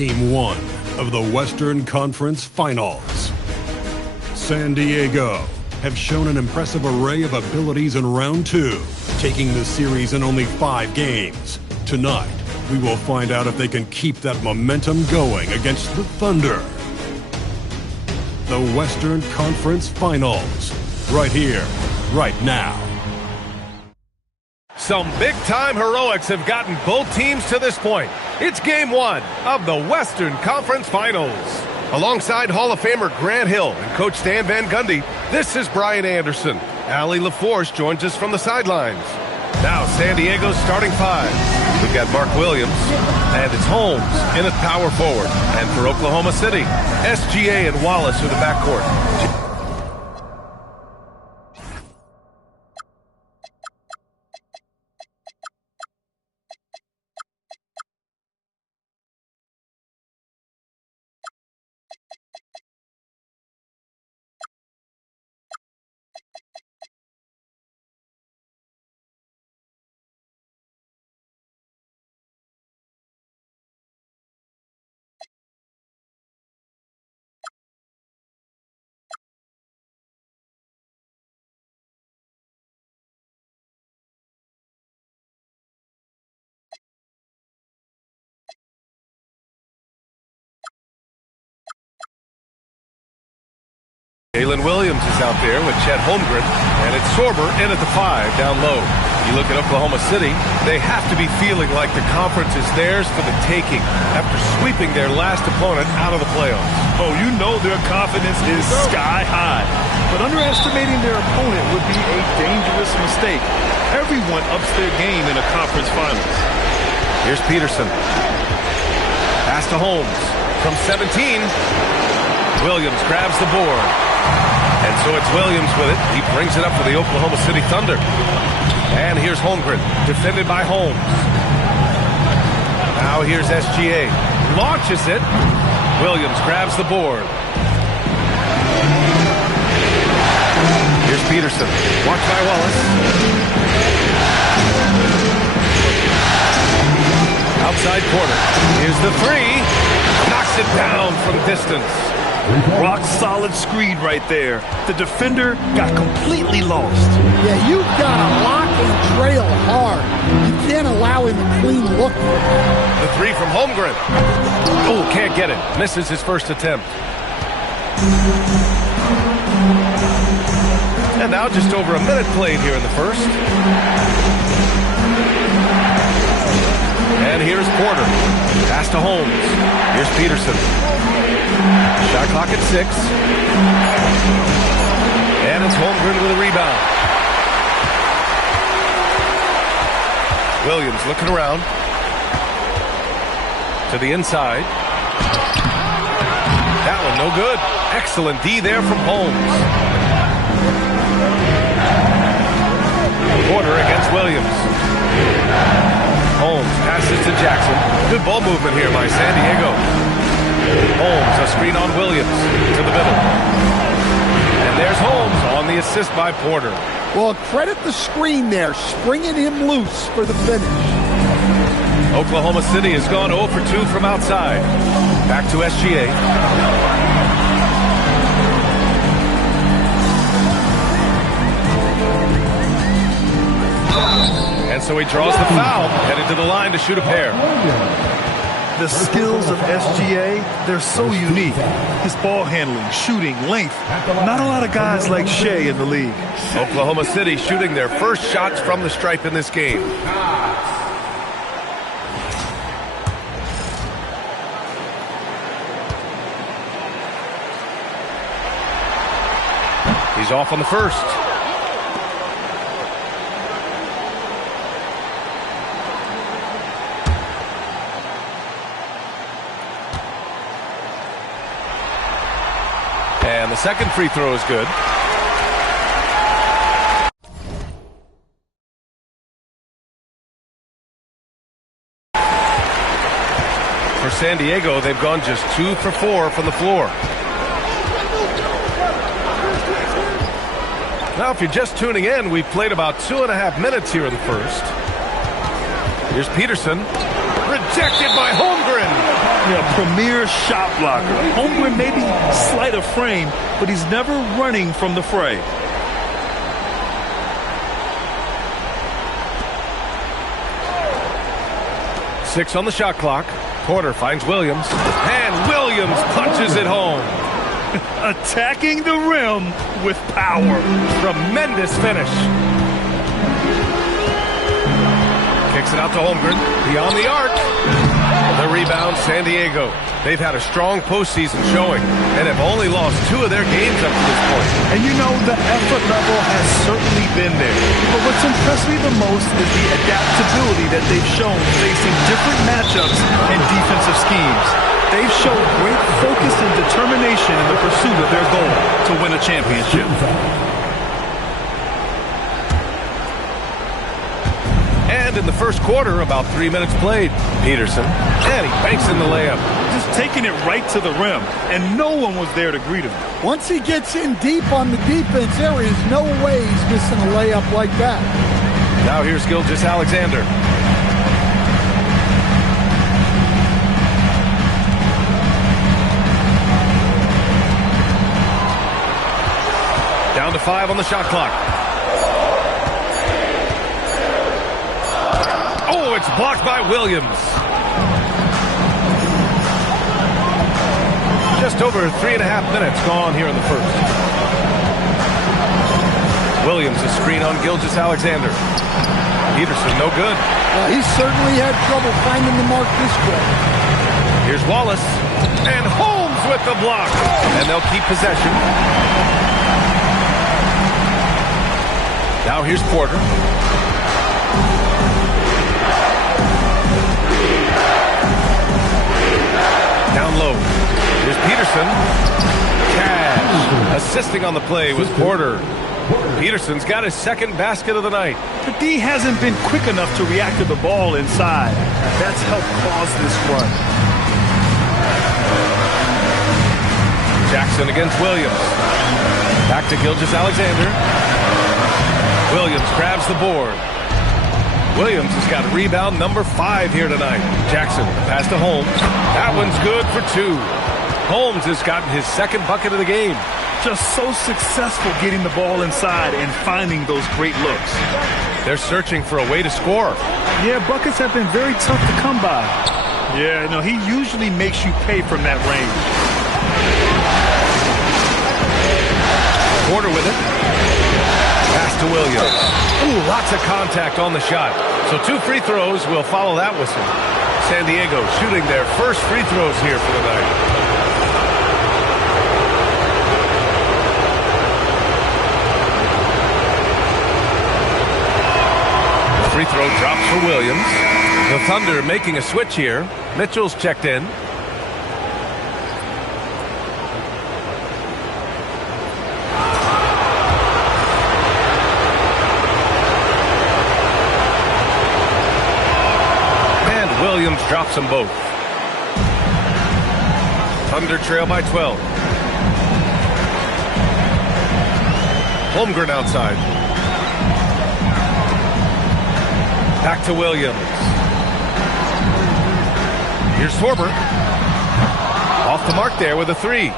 Game 1 of the Western Conference Finals. San Diego have shown an impressive array of abilities in Round 2, taking the series in only 5 games. Tonight, we will find out if they can keep that momentum going against the Thunder. The Western Conference Finals, right here, right now. Some big-time heroics have gotten both teams to this point. It's Game 1 of the Western Conference Finals. Alongside Hall of Famer Grant Hill and Coach Stan Van Gundy, this is Brian Anderson. Allie LaForce joins us from the sidelines. Now San Diego's starting 5. We've got Mark Williams, and it's Holmes in at power forward. And for Oklahoma City, SGA and Wallace are the backcourt. Jalen Williams is out there with Chet Holmgren, and it's Sorber in at the 5 down low. You look at Oklahoma City, they have to be feeling like the conference is theirs for the taking after sweeping their last opponent out of the playoffs. Oh, you know their confidence is sky high, but underestimating their opponent would be a dangerous mistake. Everyone ups their game in a conference finals. Here's Peterson. Pass to Holmes from 17. Williams grabs the board. And so it's Williams with it. He brings it up for the Oklahoma City Thunder. And here's Holmgren, defended by Holmes. Now here's SGA. Launches it. Williams grabs the board. Here's Peterson. Watched by Wallace. Outside corner. Here's the 3. Knocks it down from distance. Rock solid screen right there. The defender got completely lost. Yeah, you've got to lock and trail hard. You can't allow him a clean look. The 3 from Holmgren. Oh, can't get it. Misses his first attempt. And now just over a minute played here in the first. And here's Porter. Pass to Holmes. Here's Peterson. Shot clock at 6. And it's Holmgren with a rebound. Williams looking around. To the inside. That one no good. Excellent D there from Holmes. Porter against Williams. Holmes passes to Jackson. Good ball movement here by San Diego. Holmes, a screen on Williams to the middle. And there's Holmes on the assist by Porter. Well, credit the screen there, springing him loose for the finish. Oklahoma City has gone 0 for 2 from outside. Back to SGA. And so he draws the foul, headed to the line to shoot a pair. The skills of SGA, they're so unique. His ball handling, shooting, length. Not a lot of guys like Shea in the league. Oklahoma City shooting their first shots from the stripe in this game. He's off on the first. And the second free throw is good. For San Diego, they've gone just 2 for 4 from the floor. Now, if you're just tuning in, we've played about 2.5 minutes here in the first. Here's Peterson. Rejected by Holmgren. Yeah, premier shot blocker. Holmgren may be slight of frame, but he's never running from the fray. Six on the shot clock. Porter finds Williams, and Williams punches it home. Attacking the rim with power. Tremendous finish. Kicks it out to Holmgren, beyond the arc. The rebound, San Diego. They've had a strong postseason showing and have only lost 2 of their games up to this point. And you know, the effort level has certainly been there. But what's impressed me the most is the adaptability that they've shown facing different matchups and defensive schemes. They've shown great focus and determination in the pursuit of their goal to win a championship. And in the first quarter, about 3 minutes played. Peterson, and he banks in the layup. Just taking it right to the rim, and no one was there to greet him. Once he gets in deep on the defense, there is no way he's missing a layup like that. Now here's Gilgeous-Alexander. Down to 5 on the shot clock. Oh, it's blocked by Williams. Just over 3.5 minutes gone here in the first. Williams, a screen on Gilgeous-Alexander. Peterson, no good. Well, he certainly had trouble finding the mark this way. Here's Wallace. And Holmes with the block. And they'll keep possession. Now here's Porter. Down low. Here's Peterson. Cash. Assisting on the play was Porter. Peterson's got his second basket of the night. The D hasn't been quick enough to react to the ball inside. That's helped cause this run. Jackson against Williams. Back to Gilgeous-Alexander. Williams grabs the board. Williams has got rebound number 5 here tonight. Jackson, pass to Holmes. That one's good for 2. Holmes has gotten his second bucket of the game. Just so successful getting the ball inside and finding those great looks. They're searching for a way to score. Yeah, buckets have been very tough to come by. Yeah, no, he usually makes you pay from that range. Porter with it. Pass to Williams. Ooh, lots of contact on the shot. So 2 free throws will follow that whistle. San Diego shooting their first free throws here for the night. The free throw drops for Williams. The Thunder making a switch here. Mitchell's checked in. Williams drops them both. Thunder trail by 12. Holmgren outside. Back to Williams. Here's Torber. Off the mark there with a 3.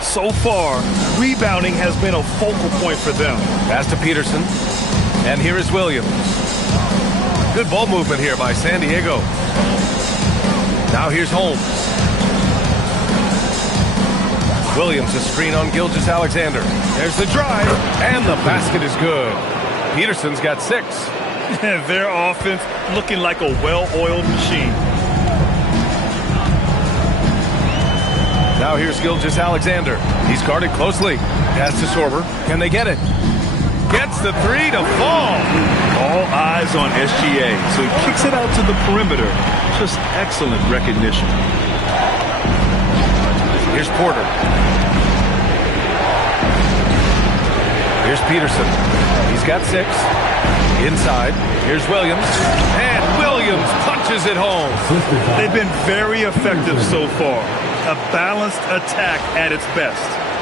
So far, rebounding has been a focal point for them. Pass to Peterson. And here is Williams. Good ball movement here by San Diego. Now here's Holmes. Williams, a screen on Gilgeous-Alexander. There's the drive, and the basket is good. Peterson's got 6. Their offense looking like a well-oiled machine. Now here's Gilgeous-Alexander. He's guarded closely. Pass to Sorber. Can they get it? Gets the 3 to fall. All eyes on SGA, so he kicks it out to the perimeter. Just excellent recognition. Here's Porter. Here's Peterson. He's got 6. Inside. Here's Williams. And Williams punches it home. They've been very effective so far. A balanced attack at its best.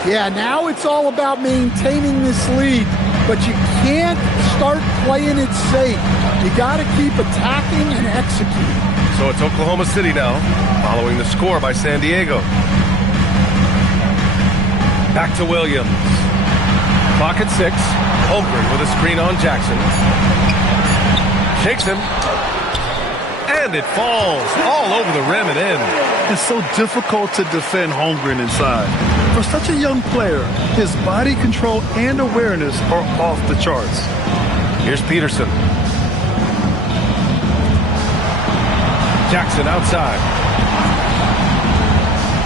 Yeah, now it's all about maintaining this lead, but you can't start playing it safe. You got to keep attacking and executing. So it's Oklahoma City now, following the score by San Diego. Back to Williams. Clock at 6. Holmgren with a screen on Jackson. Shakes him. And it falls all over the rim and in. It's so difficult to defend Holmgren inside. For such a young player, his body control and awareness are off the charts. Here's Peterson. Jackson outside.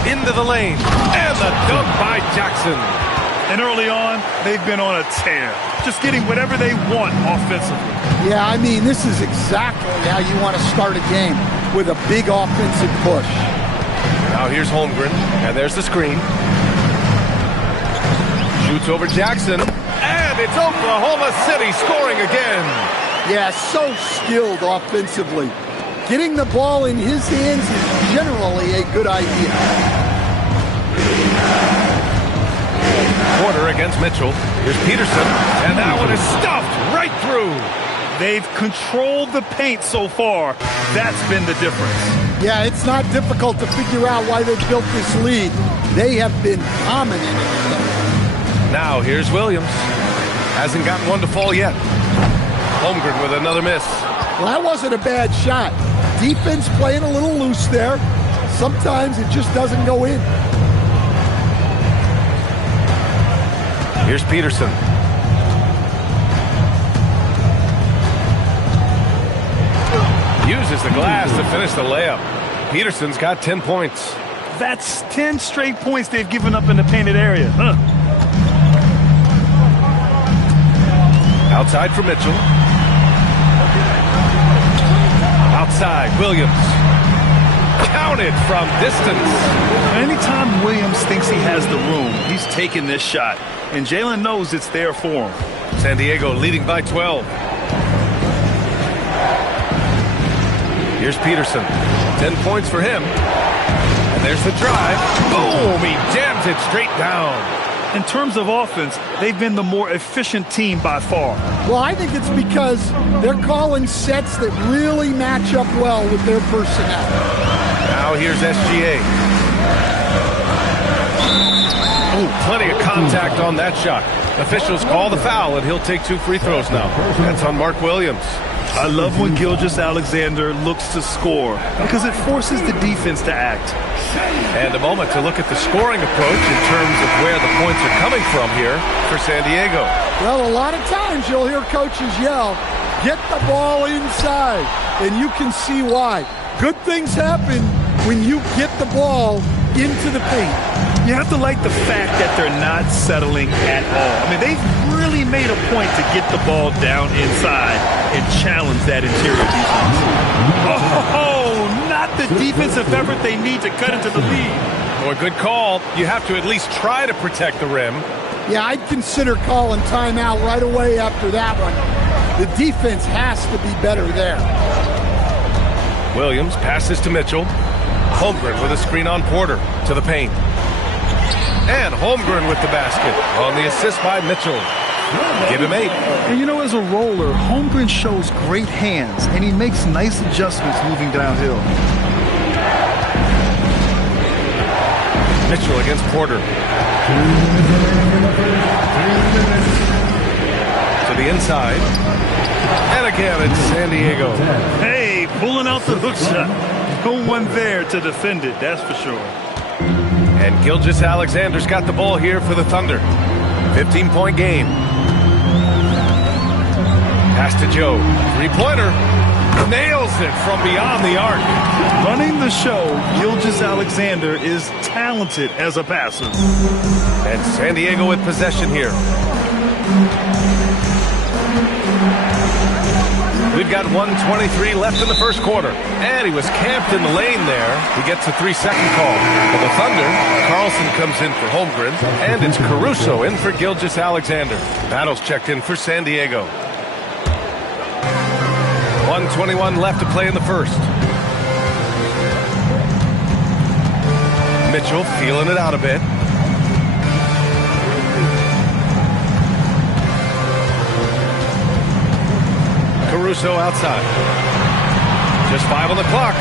Into the lane. And the dunk by Jackson. And early on, they've been on a tear. Just getting whatever they want offensively. Yeah, I mean, this is exactly how you want to start a game, with a big offensive push. Now here's Holmgren, and there's the screen. Shoots over Jackson, and it's Oklahoma City scoring again. Yeah, so skilled offensively. Getting the ball in his hands is generally a good idea. Porter against Mitchell. Here's Peterson, and that one is stuffed right through. They've controlled the paint so far. That's been the difference. Yeah, it's not difficult to figure out why they've built this lead. They have been dominant in it. Now here's Williams. Hasn't gotten one to fall yet. Holmgren with another miss. Well, that wasn't a bad shot. Defense playing a little loose there. Sometimes it just doesn't go in. Here's Peterson. Uses the glass to finish the layup. Peterson's got 10 points. That's 10 straight points they've given up in the painted area. Outside for Mitchell. Outside, Williams. Counted from distance. Anytime Williams thinks he has the room, he's taking this shot. And Jalen knows it's there for him. San Diego leading by 12. Here's Peterson. 10 points for him. And there's the drive. Boom! He jams it straight down. In terms of offense, they've been the more efficient team by far. Well, I think it's because they're calling sets that really match up well with their personnel. Now here's SGA. Ooh, plenty of contact on that shot. Officials call the foul, and he'll take 2 free throws now. That's on Mark Williams. I love when Gilgeous-Alexander looks to score because it forces the defense to act. And a moment to look at the scoring approach in terms of where the points are coming from here for San Diego. Well, a lot of times you'll hear coaches yell, "Get the ball inside," and you can see why. Good things happen when you get the ball into the paint. You have to like the fact that they're not settling at all. I mean, they've really made a point to get the ball down inside and challenge that interior defense. Oh, not the defensive effort they need to cut into the lead. Oh, a good call. You have to at least try to protect the rim. Yeah, I'd consider calling timeout right away after that one. The defense has to be better there. Williams passes to Mitchell. Holmgren with a screen on Porter to the paint. And Holmgren with the basket on the assist by Mitchell. Give him 8. And you know, as a roller, Holmgren shows great hands, and he makes nice adjustments moving downhill. Mitchell against Porter. To the inside. And again, it's San Diego. Hey, pulling out the hook shot. No one there to defend it, that's for sure. And Gilgeous-Alexander's got the ball here for the Thunder. 15-point game. Pass to Joe. 3-pointer. Nails it from beyond the arc. Running the show, Gilgeous-Alexander is talented as a passer. And San Diego with possession here. We've got 1:23 left in the first quarter. And he was camped in the lane there. He gets a 3-second call. For the Thunder, Carlson comes in for Holmgren. And it's Caruso in for Gilgeous-Alexander. Battles checked in for San Diego. 1:21 left to play in the first. Mitchell feeling it out a bit. Caruso outside. Just 5 on the clock.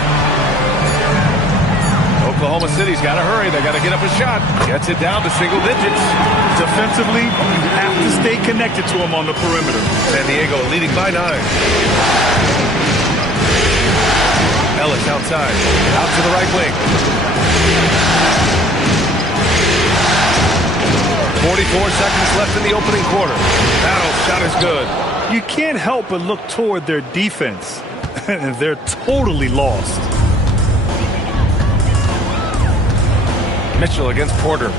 Oklahoma City's got to hurry. They got to get up a shot. Gets it down to single digits. Defensively, you have to stay connected to him on the perimeter. San Diego leading by 9. Ellis outside. Out to the right wing. 44 seconds left in the opening quarter. Battle's shot is good. You can't help but look toward their defense. They're totally lost. Mitchell against Porter.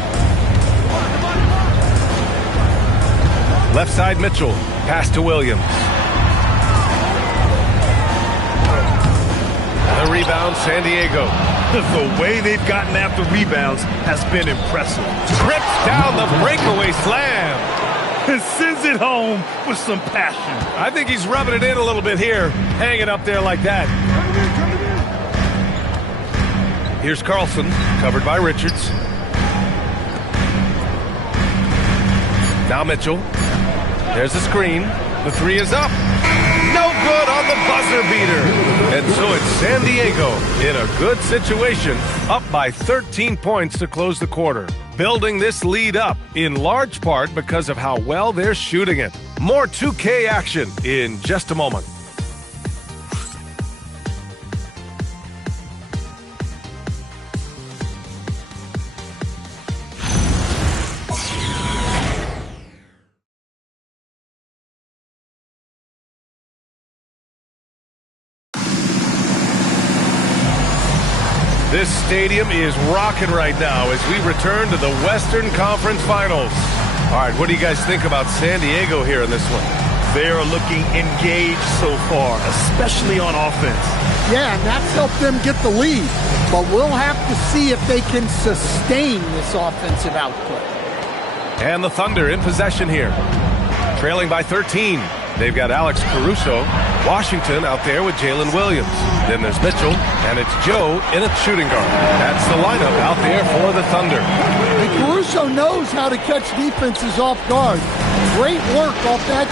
Left side Mitchell. Pass to Williams. The rebound, San Diego. The way they've gotten after rebounds has been impressive. Trips down the breakaway slam. And sends it home with some passion. I think he's rubbing it in a little bit here. Hang it up there like that. Here's Carlson, covered by Richards. Now Mitchell. There's the screen. The three is up. No good on the buzzer beater. And so it's San Diego in a good situation, up by 13 points to close the quarter. Building this lead up in large part because of how well they're shooting it. More 2K action in just a moment. This stadium is rocking right now as we return to the Western Conference Finals. All right, what do you guys think about San Diego here in this one? They are looking engaged so far, especially on offense. Yeah, and that's helped them get the lead. But we'll have to see if they can sustain this offensive output. And the Thunder in possession here. Trailing by 13. They've got Alex Caruso. Washington out there with Jalen Williams. Then there's Mitchell, and it's Joe in a shooting guard. That's the lineup out there for the Thunder. And Caruso knows how to catch defenses off guard. Great work off that.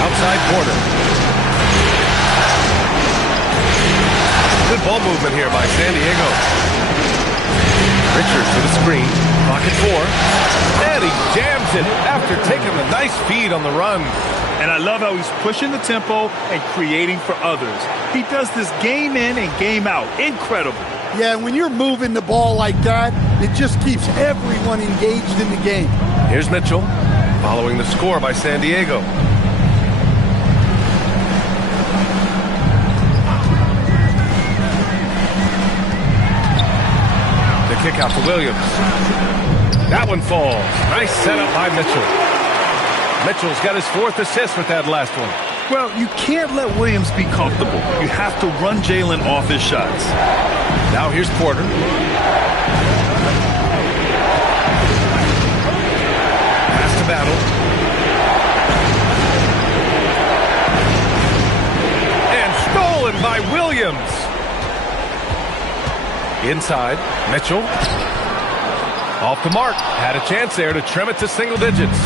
Outside Porter. Good ball movement here by San Diego. Richards to the screen. Pocket 4. And he jams it after taking a nice feed on the run. And I love how he's pushing the tempo and creating for others. He does this game in and game out. Incredible. Yeah, when you're moving the ball like that, it just keeps everyone engaged in the game. Here's Mitchell, following the score by San Diego. The kick out to Williams. That one falls. Nice setup by Mitchell. Mitchell's got his 4th assist with that last one. Well, you can't let Williams be comfortable. You have to run Jalen off his shots. Now here's Porter. Pass to Battle. And stolen by Williams. Inside, Mitchell. Off the mark. Had a chance there to trim it to single digits.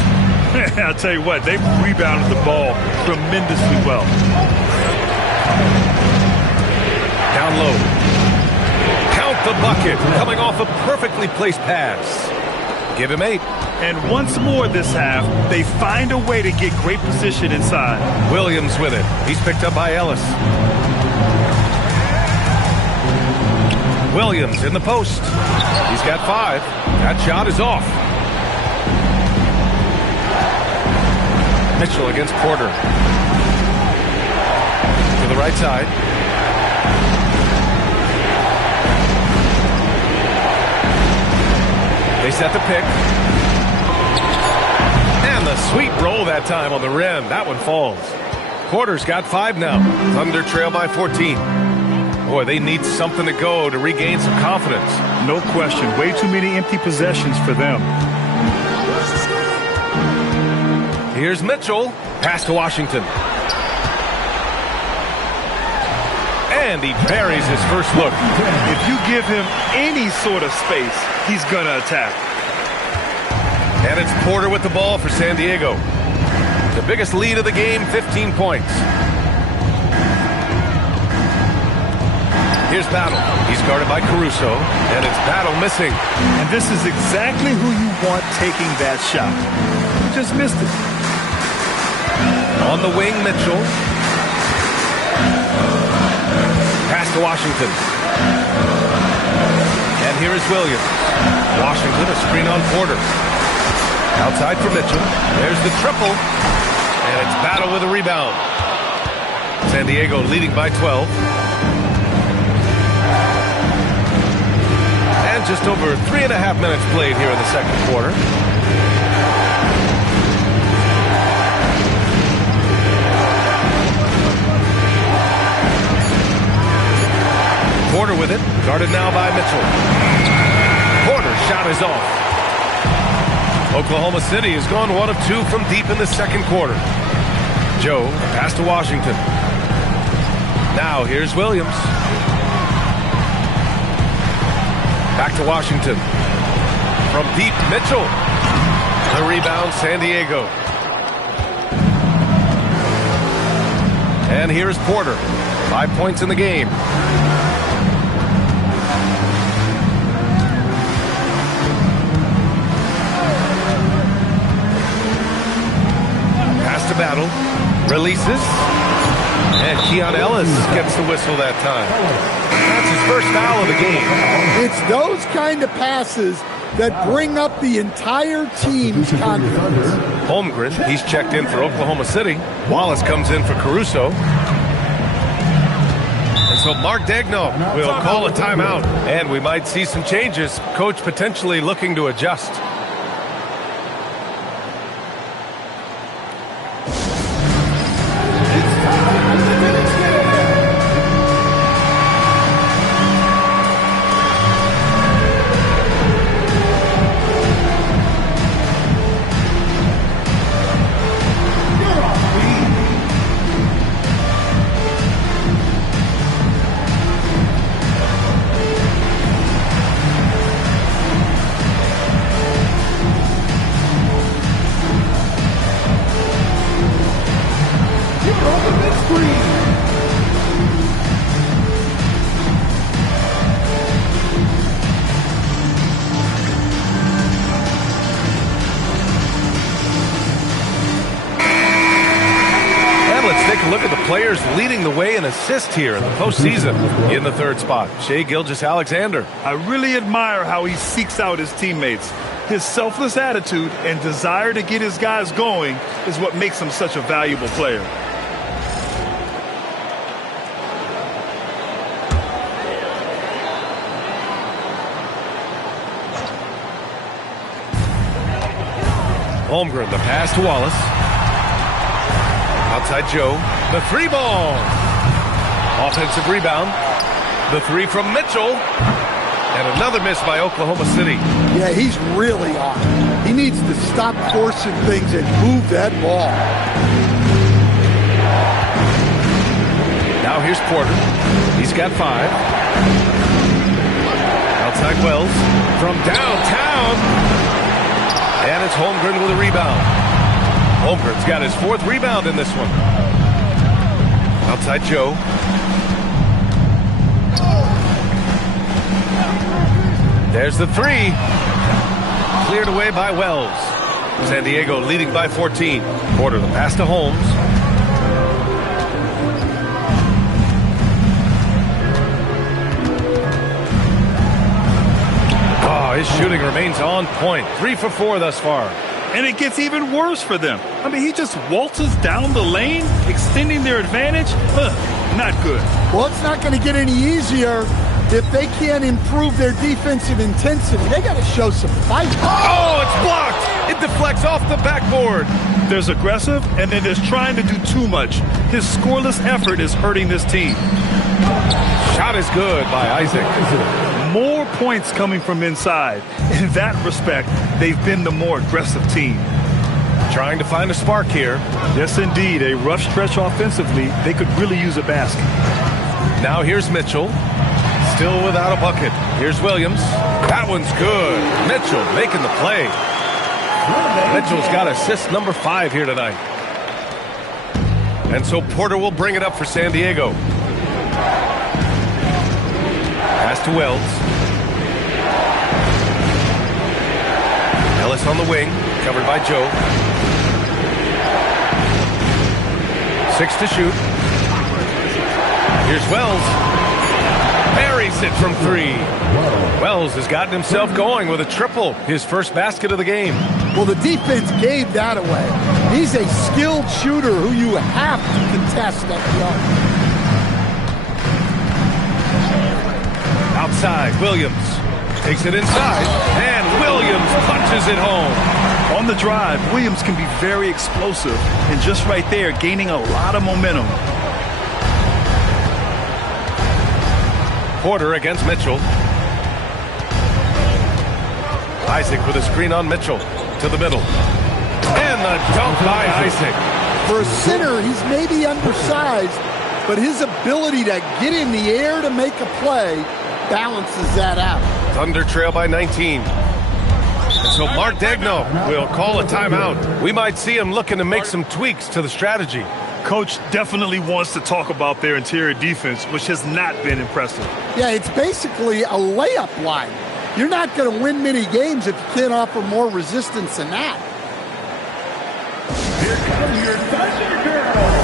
I'll tell you what, they've rebounded the ball tremendously well. Down low. Count the bucket. Coming off a perfectly placed pass. Give him 8. And once more this half, they find a way to get great position inside. Williams with it. He's picked up by Ellis. Williams in the post. He's got 5. That shot is off. Mitchell against Porter. To the right side. They set the pick. And the sweet roll that time on the rim. That one falls. Porter's got 5 now. Thunder trail by 14. Boy, they need something to go to regain some confidence. No question. Way too many empty possessions for them. Here's Mitchell. Pass to Washington. And he buries his first look. If you give him any sort of space, he's going to attack. And it's Porter with the ball for San Diego. The biggest lead of the game, 15 points. Here's Battle. He's guarded by Caruso, and it's Battle missing. And this is exactly who you want taking that shot. Just missed it. On the wing, Mitchell. Pass to Washington. And here is Williams. Washington, a screen on Porter. Outside for Mitchell. There's the triple. And it's Battle with a rebound. San Diego leading by 12. And just over 3.5 minutes played here in the second quarter. Porter with it, guarded now by Mitchell. Porter's shot is off. Oklahoma City has gone 1 of 2 from deep in the second quarter. Joe, pass to Washington. Now here's Williams. Back to Washington. From deep, Mitchell. The rebound, San Diego. And here's Porter. 5 points in the game. To Battle, releases, and Keon Ellis gets the whistle that time. That's his first foul of the game. It's those kind of passes that bring up the entire team's confidence. Holmgren, he's checked in for Oklahoma City. Wallace comes in for Caruso. And so Mark Daigneault will call a timeout, and we might see some changes. Coach potentially looking to adjust. Look at the players leading the way in assists here in the postseason. In the third spot, Shai Gilgeous-Alexander. I really admire how he seeks out his teammates. His selfless attitude and desire to get his guys going is what makes him such a valuable player. Holmgren, the pass to Wallace. Outside Joe, the three ball. Offensive rebound. The three from Mitchell. And another miss by Oklahoma City. Yeah, he's really on. He needs to stop forcing things and move that ball. Now here's Porter. He's got 5. Outside Wells. From downtown. And it's Holmgren with a rebound. Holmgren's got his 4th rebound in this one. Outside Joe. There's the 3. Cleared away by Wells. San Diego leading by 14. Porter, the pass to Holmes. Oh, his shooting remains on point. 3 for 4 thus far. And it gets even worse for them. I mean, he just waltzes down the lane, extending their advantage. Not good. Well, it's not going to get any easier if they can't improve their defensive intensity. They got to show some fight. Oh, it's blocked. It deflects off the backboard. There's aggressive, and then there's trying to do too much. His scoreless effort is hurting this team. Shot is good by Isaac. More points coming from inside. In that respect, they've been the more aggressive team. Trying to find a spark here. Yes, indeed. A rough stretch offensively. They could really use a basket. Now here's Mitchell. Still without a bucket. Here's Williams. That one's good. Mitchell making the play. Mitchell's got assist number 5 here tonight. And so Porter will bring it up for San Diego. Pass to Wells. Ellis on the wing, covered by Joe. 6 to shoot. Here's Wells. Buries it from 3. Wells has gotten himself going with a triple, his first basket of the game. Well, the defense gave that away. He's a skilled shooter who you have to contest that shot. Outside, Williams takes it inside, and Williams punches it home. On the drive, Williams can be very explosive, and just right there, gaining a lot of momentum. Porter against Mitchell. Isaac with a screen on Mitchell to the middle. And the dunk by Isaac. For a center, he's maybe undersized, but his ability to get in the air to make a play balances that out. Thunder trail by 19. And so Mark Daigneault will call a timeout. We might see him looking to make some tweaks to the strategy. Coach definitely wants to talk about their interior defense, which has not been impressive. Yeah, it's basically a layup line. You're not going to win many games if you can't offer more resistance than that. Here come your Thunder Girls.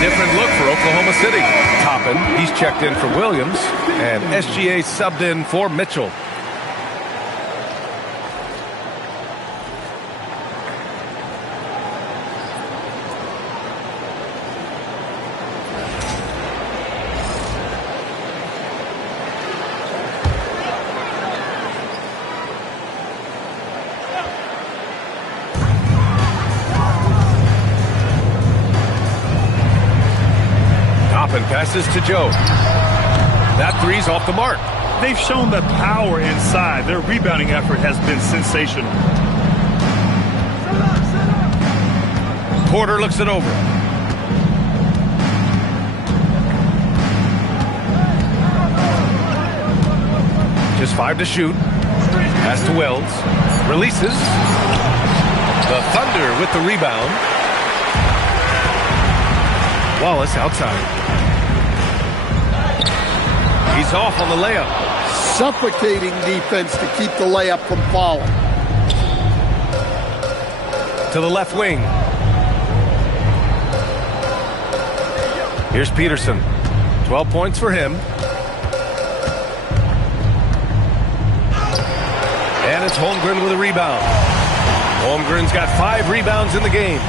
Different look for Oklahoma City. Toppin, he's checked in for Williams, and SGA subbed in for Mitchell. Passes to Joe. That three's off the mark. They've shown the power inside. Their rebounding effort has been sensational. Porter looks it over. Just 5 to shoot. Pass to Wells. Releases. The Thunder with the rebound. Wallace outside. He's off on the layup. Suffocating defense to keep the layup from falling. To the left wing. Here's Peterson. 12 points for him. And it's Holmgren with a rebound. Holmgren's got 5 rebounds in the game.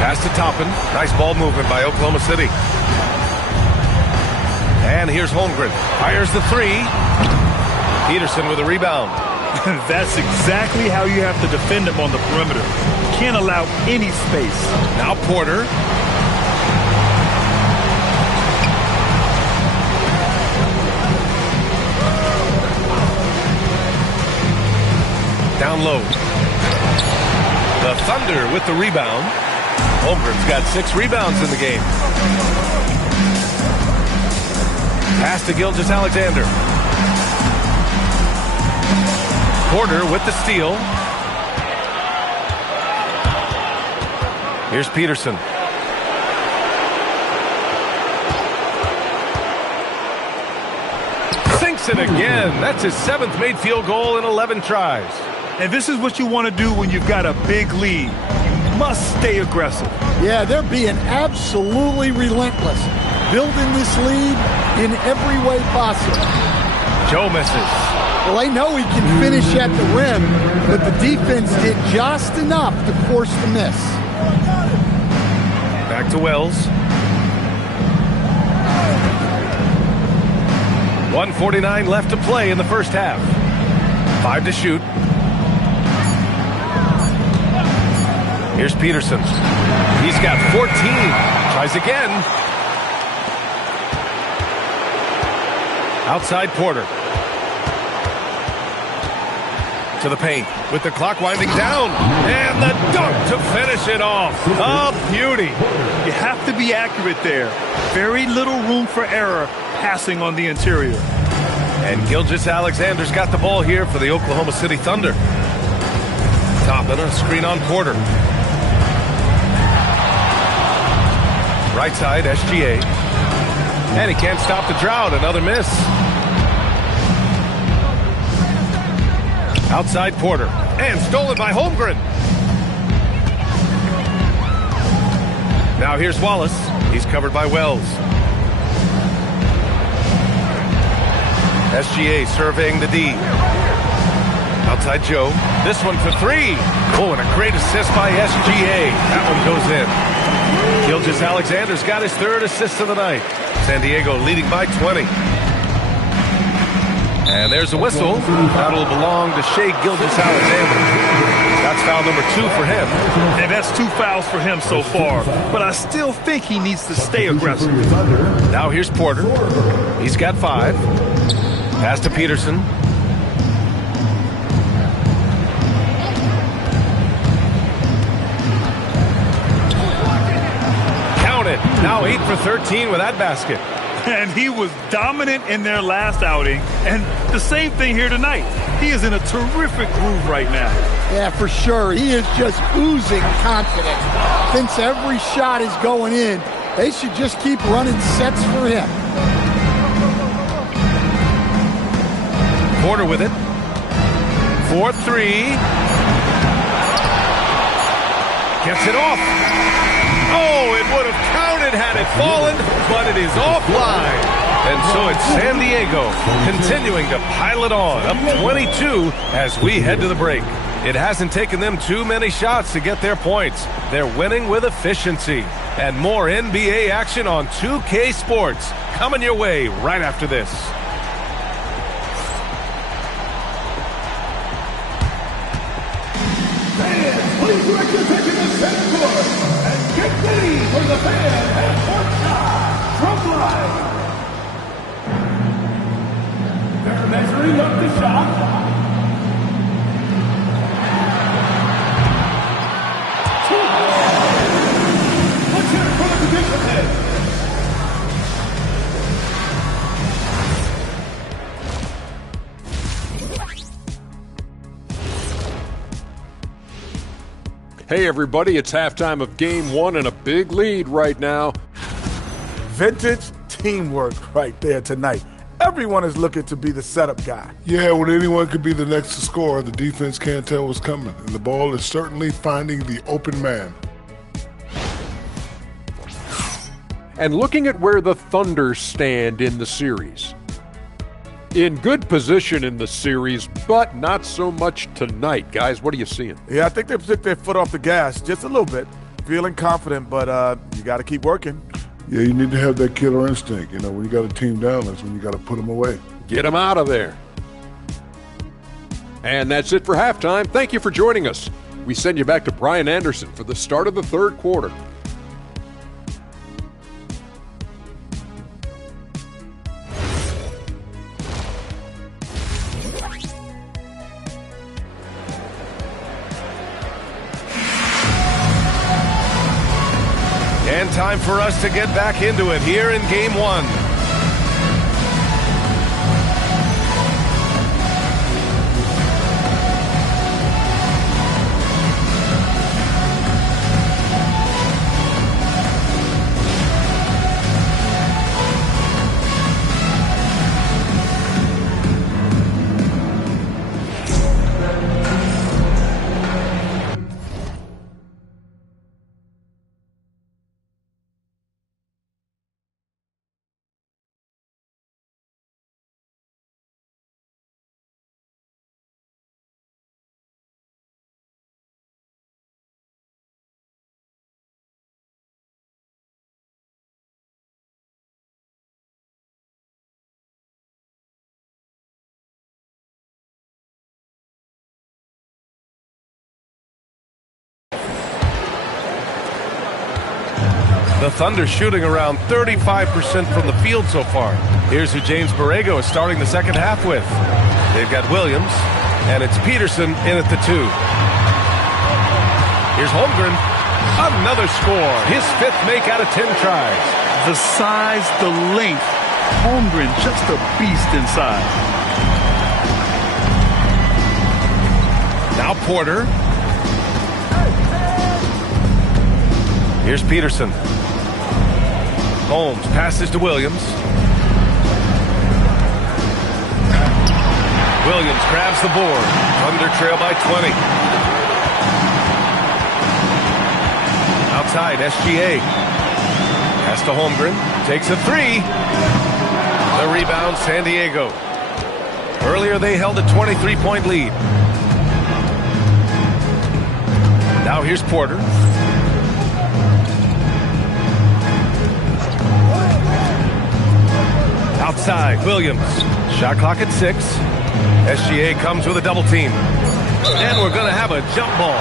Pass to Toppin. Nice ball movement by Oklahoma City. And here's Holmgren. Fires the 3. Peterson with a rebound. That's exactly how you have to defend him on the perimeter. Can't allow any space. Now Porter. Down low. The Thunder with the rebound. Holmgren's got 6 rebounds in the game. Pass to Gilgeous-Alexander. Porter with the steal. Here's Peterson. Sinks it again. That's his 7th made field goal in 11 tries. And this is what you want to do when you've got a big lead. You must stay aggressive. Yeah, they're being absolutely relentless. Building this lead in every way possible. Joe misses. Well, they know he can finish at the rim, but the defense did just enough to force the miss. Back to Wells. 1:49 left to play in the first half. 5 to shoot. Here's Peterson. He's got 14. Tries again. Outside Porter. To the paint with the clock winding down. And the dunk to finish it off. A beauty. You have to be accurate there. Very little room for error passing on the interior. And Gilgeous-Alexander's got the ball here for the Oklahoma City Thunder. Toppin a screen on Porter. Right side, SGA. And he can't stop the drought. Another miss. Outside Porter. And stolen by Holmgren. Now here's Wallace. He's covered by Wells. SGA surveying the D. Outside Joe. This one for three. Oh, and a great assist by SGA. That one goes in. Gilgeous-Alexander's got his third assist of the night. San Diego leading by 20. And there's a whistle. That'll belong to Shai Gilgeous-Alexander. That's foul number 2 for him. And that's 2 fouls for him so far. But I still think he needs to stay aggressive. Now here's Porter. He's got 5. Pass to Peterson. Count it. Now 8 for 13 with that basket. And he was dominant in their last outing. And the same thing here tonight. He is in a terrific groove right now. Yeah, for sure. He is just oozing confidence. Thinks every shot is going in. They should just keep running sets for him. Porter with it. 4-3. Gets it off. Oh, it would have counted had it fallen, but it is offline. And so it's San Diego continuing to pile it on, up 22 as we head to the break. It hasn't taken them too many shots to get their points. They're winning with efficiency. And more NBA action on 2K Sports coming your way right after this. Please direct your attention to center court and get ready for the fan and court shot from live. They're measuring up the shot. Let's hear it for the position head. Hey everybody, it's halftime of game 1 and a big lead right now. Vintage teamwork right there tonight. Everyone is looking to be the setup guy. Yeah, when anyone could be the next to score, the defense can't tell what's coming, and the ball is certainly finding the open man. And looking at where the Thunder stand in the series. In good position in the series, but not so much tonight. Guys, what are you seeing? Yeah, I think they've took their foot off the gas just a little bit. Feeling confident, but you got to keep working. Yeah, you need to have that killer instinct. You know, when you got a team down, that's when you got to put them away. Get them out of there. And that's it for halftime. Thank you for joining us. We send you back to Brian Anderson for the start of the third quarter. And time for us to get back into it here in game 1. The Thunder shooting around 35% from the field so far. Here's who James Borrego is starting the second half with. They've got Williams, and it's Peterson in at the 2. Here's Holmgren. Another score. His 5th make out of 10 tries. The size, the length. Holmgren just a beast inside. Now Porter. Here's Peterson. Holmes passes to Williams. Williams grabs the board. Thunder trail by 20. Outside, SGA. Pass to Holmgren. Takes a 3. The rebound, San Diego. Earlier they held a 23-point lead. Now here's Porter. Outside, Williams. Shot clock at 6. SGA comes with a double team. And we're going to have a jump ball.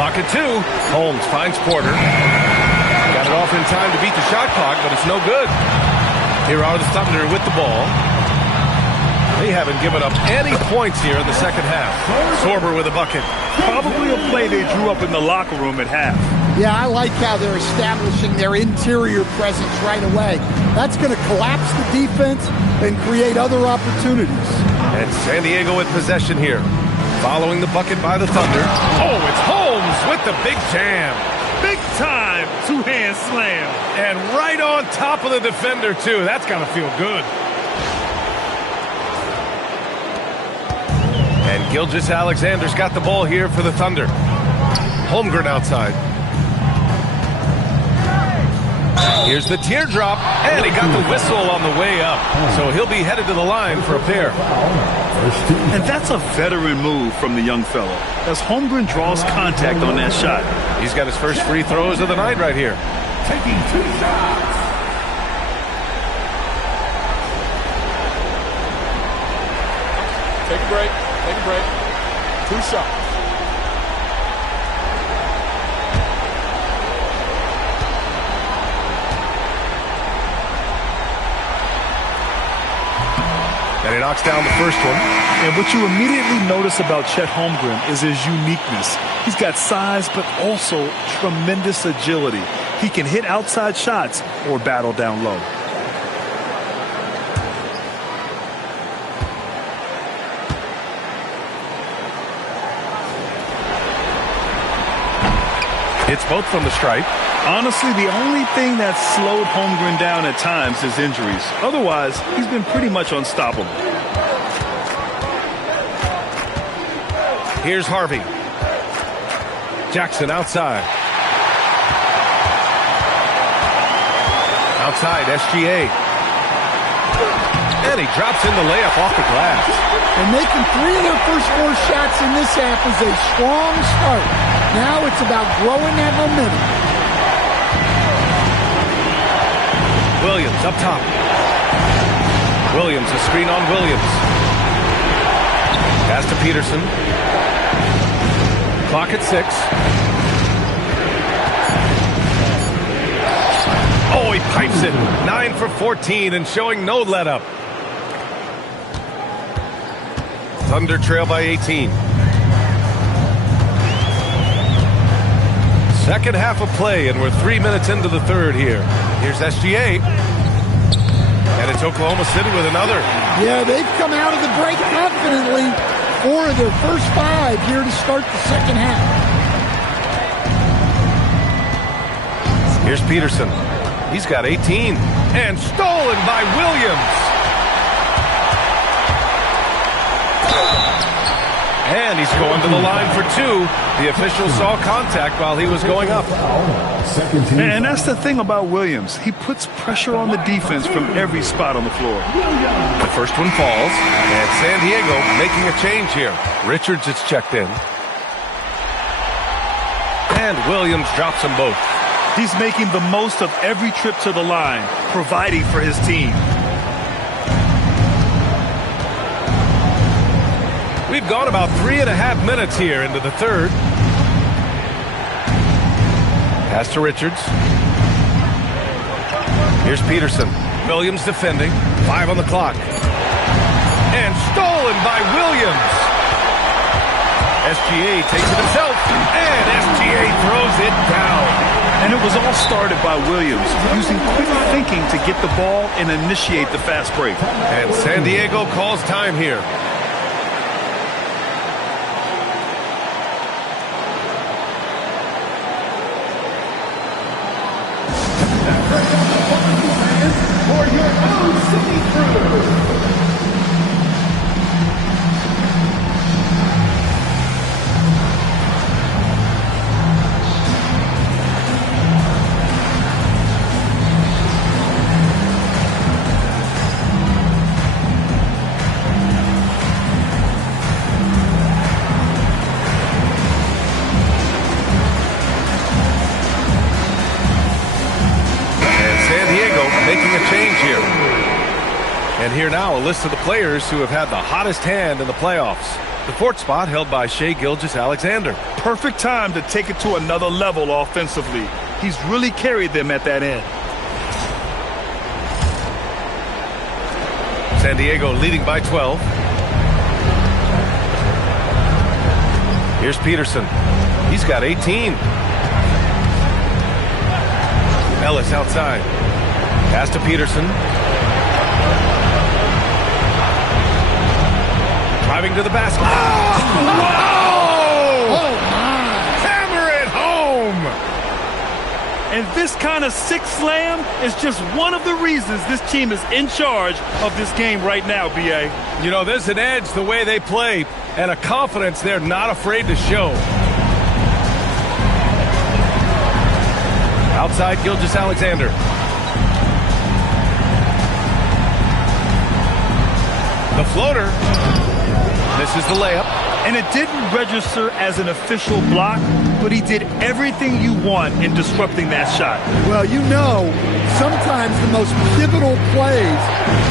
Clock at 2. Holmes finds Porter. Got it off in time to beat the shot clock, but it's no good. Here are the Thunder with the ball. They haven't given up any points here in the second half. Sorber with a bucket. Probably a play they drew up in the locker room at half. Yeah, I like how they're establishing their interior presence right away. That's going to collapse the defense and create other opportunities. And San Diego with possession here. Following the bucket by the Thunder. Oh, it's Holmes with the big jam. Big time two-hand slam. And right on top of the defender, too. That's got to feel good. And Gilgeous-Alexander's got the ball here for the Thunder. Holmgren outside. Here's the teardrop, and he got the whistle on the way up. So he'll be headed to the line for a pair. And that's a veteran move from the young fellow, as Holmgren draws contact on that shot. He's got his first free throws of the night right here. Taking 2 shots. Take a break. Take a break. 2 shots. And he knocks down the first one. And what you immediately notice about Chet Holmgren is his uniqueness. He's got size, but also tremendous agility. He can hit outside shots or battle down low. Hits both from the stripe. Honestly, the only thing that slowed Holmgren down at times is injuries. Otherwise, he's been pretty much unstoppable. Here's Harvey. Jackson outside. Outside, SGA. And he drops in the layup off the glass. And making 3 of their first 4 shots in this half is a strong start. Now it's about growing that momentum. Williams up top. Williams, a screen on Williams. Pass to Peterson. Clock at 6. Oh, he pipes it. 9 for 14 and showing no let-up. Thunder trail by 18. Second half of play, and we're 3 minutes into the third here. Here's SGA. And it's Oklahoma City with another. Yeah, they've come out of the break confidently. 4 of their first 5 here to start the second half. Here's Peterson. He's got 18. And stolen by Williams. And he's going to the line for 2. The official saw contact while he was going up. And that's the thing about Williams. He puts pressure on the defense from every spot on the floor. The first one falls. And San Diego making a change here. Richards is checked in. And Williams drops them both. He's making the most of every trip to the line, providing for his team. We've gone about 3.5 minutes here into the third. Pass to Richards. Here's Peterson. Williams defending. 5 on the clock. And stolen by Williams. SGA takes it himself. And SGA throws it down. And it was all started by Williams, using quick thinking to get the ball and initiate the fast break. And San Diego calls time here. For your own city crew. Making a change here. And here now, a list of the players who have had the hottest hand in the playoffs. The 4th spot held by Shai Gilgeous-Alexander. Perfect time to take it to another level offensively. He's really carried them at that end. San Diego leading by 12. Here's Peterson. He's got 18. Ellis outside. Pass to Peterson. Driving to the basket. Oh! Wow! Oh, my. Hammer it home! And this kind of sick slam is just one of the reasons this team is in charge of this game right now, B.A. You know, there's an edge the way they play and a confidence they're not afraid to show. Outside Gilgeous-Alexander. The floater. Misses the layup. And it didn't register as an official block, but he did everything you want in disrupting that shot. Well, you know, sometimes the most pivotal plays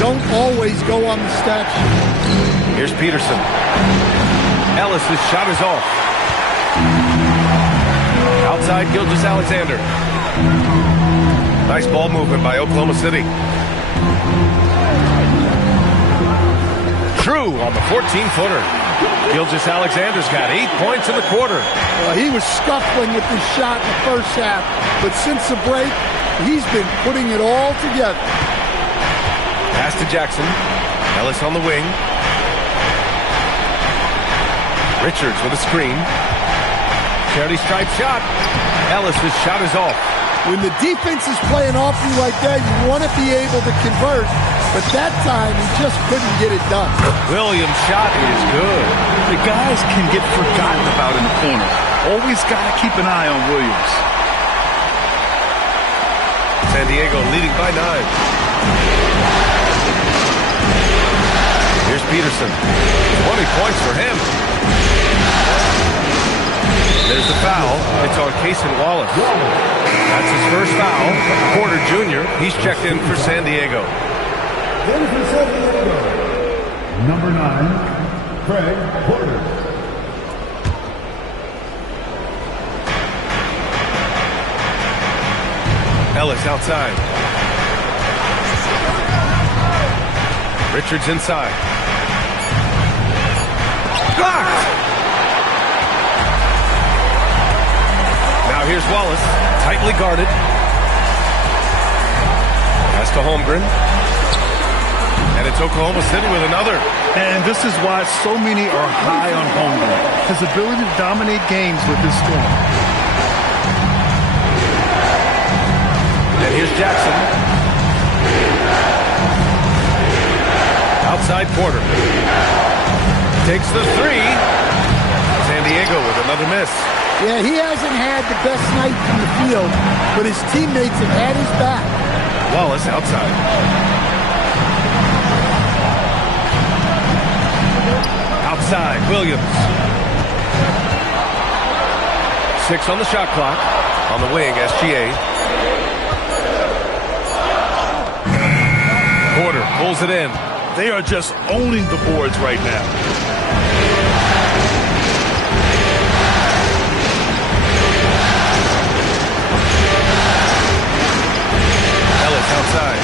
don't always go on the stat sheet. Here's Peterson. Ellis' shot is off. Outside Gilgeous-Alexander. Nice ball movement by Oklahoma City. on the 14-footer. Gilgeous-Alexander's got 8 points in the quarter. He was scuffling with his shot in the first half, but since the break, he's been putting it all together. Pass to Jackson. Ellis on the wing. Richards with a screen. Charity stripe shot. Ellis's shot is off. When the defense is playing off you like that, you want to be able to convert, but that time he just couldn't get it done. Williams' shot is good. The guys can get forgotten about in the corner. Always got to keep an eye on Williams. San Diego leading by 9. Here's Peterson. 20 points for him. There's the foul. It's on Cason Wallace. That's his first foul. Porter Jr., he's checked in for San Diego. Number 9, Craig Porter. Ellis outside. Richards inside. Blocked! Now here's Wallace, tightly guarded. Pass to Holmgren. And it's Oklahoma City with another. And this is why so many are high on Holmgren. His ability to dominate games with his scoring. And here's Jackson. Outside Porter. Takes the 3. San Diego with another miss. Yeah, he hasn't had the best night in the field, but his teammates have had his back. Wallace outside. Outside, Williams. 6 on the shot clock. On the wing, SGA. Porter pulls it in. They are just owning the boards right now. Ellis outside.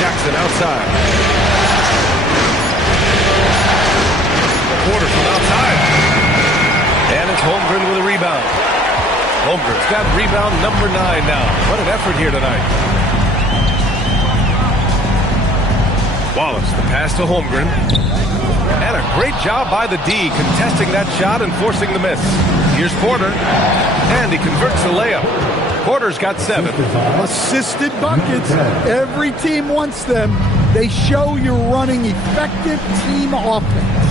Jackson outside. Porter from outside. And it's Holmgren with a rebound. Holmgren's got rebound number 9 now. What an effort here tonight. Wallace, the pass to Holmgren. And a great job by the D, contesting that shot and forcing the miss. Here's Porter, and he converts the layup. Porter's got 7. Assisted buckets. Every team wants them. They show you're running effective team offense.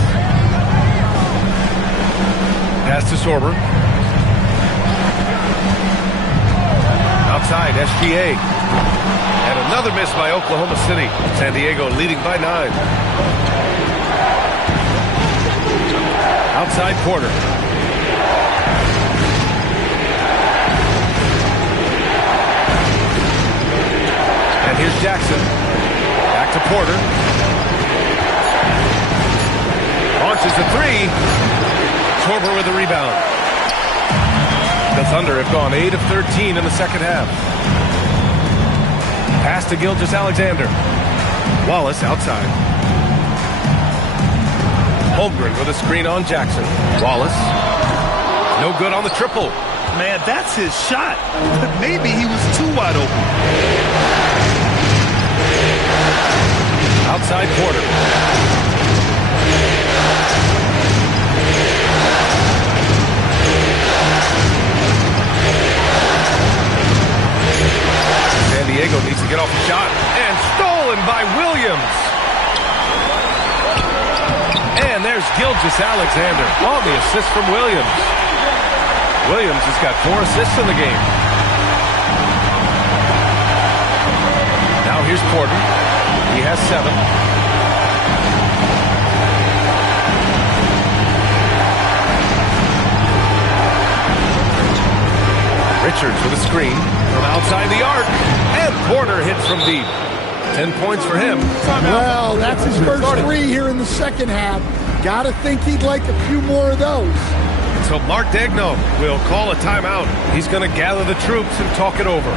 Pass to Sorber. Outside, SGA. And another miss by Oklahoma City. San Diego leading by 9. Outside Porter. And here's Jackson. Back to Porter. Launches the 3. Sorber with the rebound. The Thunder have gone 8 of 13 in the second half. Pass to Gilgeous-Alexander. Wallace outside. Holmgren with a screen on Jackson. Wallace. No good on the triple. Man, that's his shot. But maybe he was too wide open. Outside Porter. San Diego needs to get off the shot. And stolen by Williams. And there's Gilgeous-Alexander on the assist from Williams. Williams has got 4 assists in the game. Now here's Porter. He has 7. Richards with a screen from outside the arc. And Porter hits from deep. 10 points for him. Well, that's his first 3 here in the second half. Got to think he'd like a few more of those. So Mark Daigneault will call a timeout. He's going to gather the troops and talk it over.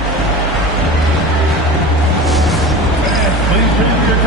Please bring your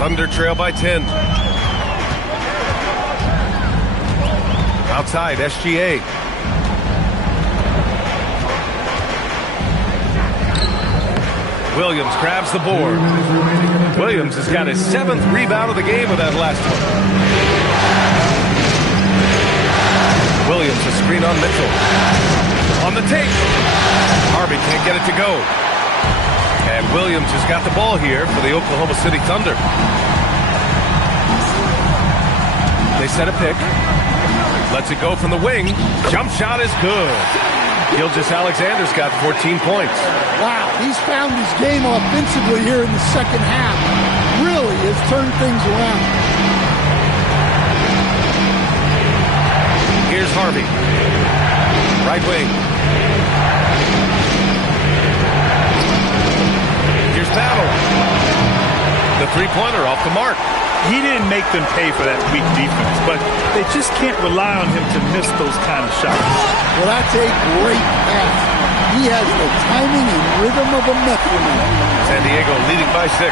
Thunder trail by 10. Outside, SGA. Williams grabs the board. Williams has got his 7th rebound of the game with that last one. Williams a screen on Mitchell. On the take. Harvey can't get it to go. And Williams has got the ball here for the Oklahoma City Thunder. They set a pick. Lets it go from the wing. Jump shot is good. Gilgeous-Alexander's got 14 points. Wow, he's found his game offensively here in the second half. Really has turned things around. Here's Harvey. Right wing. Here's Battle. The three-pointer off the mark. He didn't make them pay for that weak defense, but they just can't rely on him to miss those kind of shots. Well, that's a great pass. He has the timing and rhythm of a metronome. San Diego leading by 6.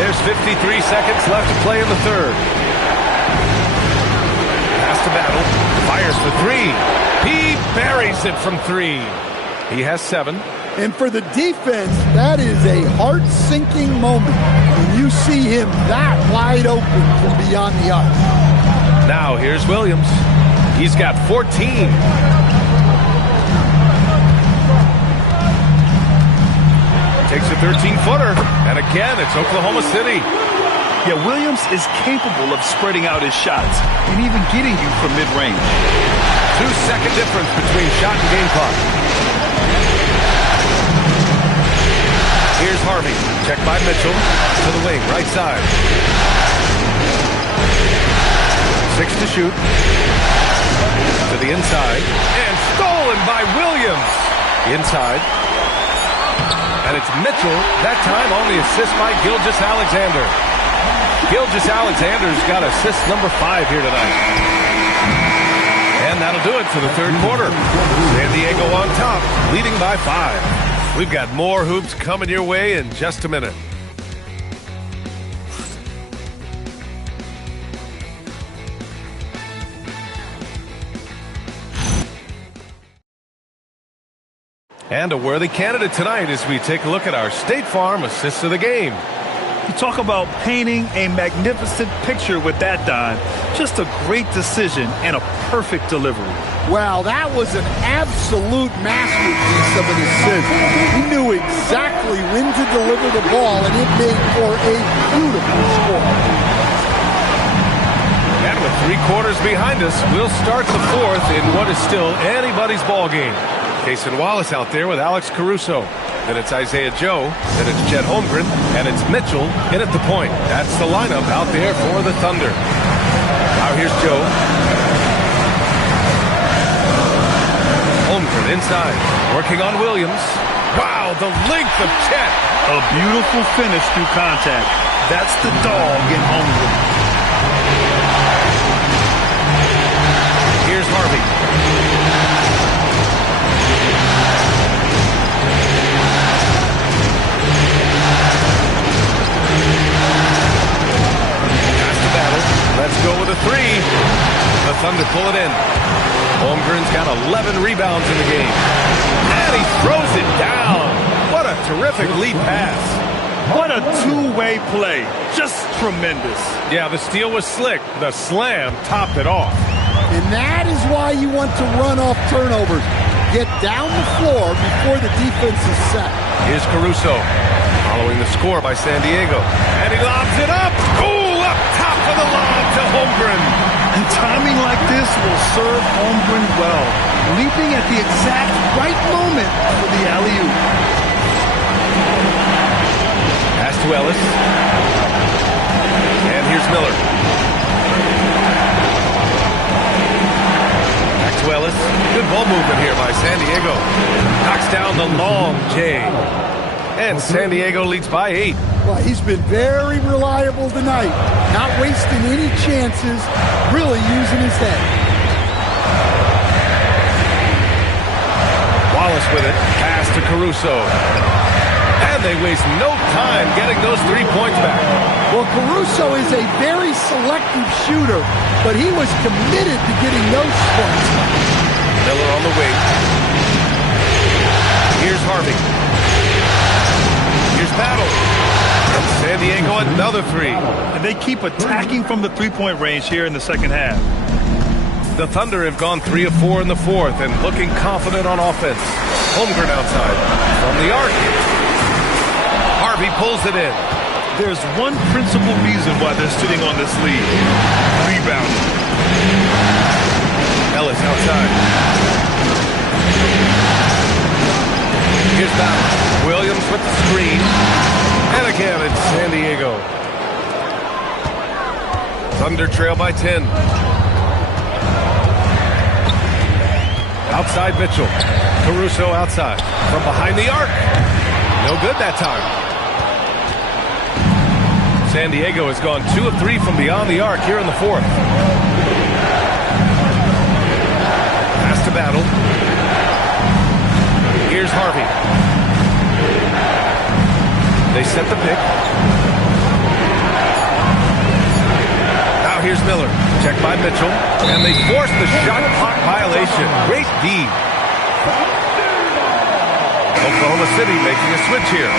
There's 53 seconds left to play in the third. Pass to Battle. Fires for 3. He buries it from 3. He has 7. And for the defense, that is a heart-sinking moment when you see him that wide open from beyond the arc. Now here's Williams. He's got 14. Takes a 13-footer, and again, it's Oklahoma City. Yeah, Williams is capable of spreading out his shots and even getting you from mid-range. 2-second difference between shot and game clock. Here's Harvey. Checked by Mitchell. To the wing, right side. 6 to shoot. To the inside. And stolen by Williams. Inside. And it's Mitchell, that time on the assist by Gilgeous-Alexander. Gilgeous-Alexander's got assist number 5 here tonight. And that'll do it for the third quarter. San Diego on top, leading by 5. We've got more hoops coming your way in just a minute. And a worthy candidate tonight as we take a look at our State Farm assists of the game. You talk about painting a magnificent picture with that, Don. Just a great decision and a perfect delivery. Wow, that was an absolute masterpiece of an assist. He knew exactly when to deliver the ball, and it made for a beautiful score. And with 3 quarters behind us, we'll start the fourth in what is still anybody's ball game. Cason Wallace out there with Alex Caruso. Then it's Isaiah Joe. Then it's Chet Holmgren. And it's Mitchell in at the point. That's the lineup out there for the Thunder. Now here's Joe. Holmgren inside. Working on Williams. Wow, the length of Chet. A beautiful finish through contact. That's the dog in Holmgren. Here's Harvey. Let's go with a 3. The Thunder pull it in. Holmgren's got 11 rebounds in the game. And he throws it down. What a terrific lead pass. What a two-way play. Just tremendous. Yeah, the steal was slick. The slam topped it off. And that is why you want to run off turnovers. Get down the floor before the defense is set. Here's Caruso. Following the score by San Diego. And he lobs it up. Ooh, up top of the lob to Holmgren. And timing like this will serve Holmgren well. Leaping at the exact right moment for the alley-oop. Pass to Ellis. And here's Miller. Back to Ellis. Good ball movement here by San Diego. Knocks down the long J. And San Diego leads by 8. Well, he's been very reliable tonight. Not wasting any chances. Really using his head. Wallace with it. Pass to Caruso. And they waste no time getting those 3 points back. Well, Caruso is a very selective shooter, but he was committed to getting those points. Miller on the wing. Here's Harvey. Here's Battle. And San Diego another 3. And they keep attacking from the three-point range here in the second half. The Thunder have gone 3 of 4 in the fourth and looking confident on offense. Holmgren outside from the arc. Harvey pulls it in. There's one principal reason why they're sitting on this lead. Rebounding. Ellis outside. Here's Battle. Williams with the screen. And again, it's San Diego. Thunder trail by 10. Outside Mitchell. Caruso outside. From behind the arc. No good that time. San Diego has gone 2 of 3 from beyond the arc here in the fourth. Pass to Battle. Here's Harvey. They set the pick. Now here's Miller. Checked by Mitchell. And they force the shot clock violation. Great D. Oklahoma City making a switch here.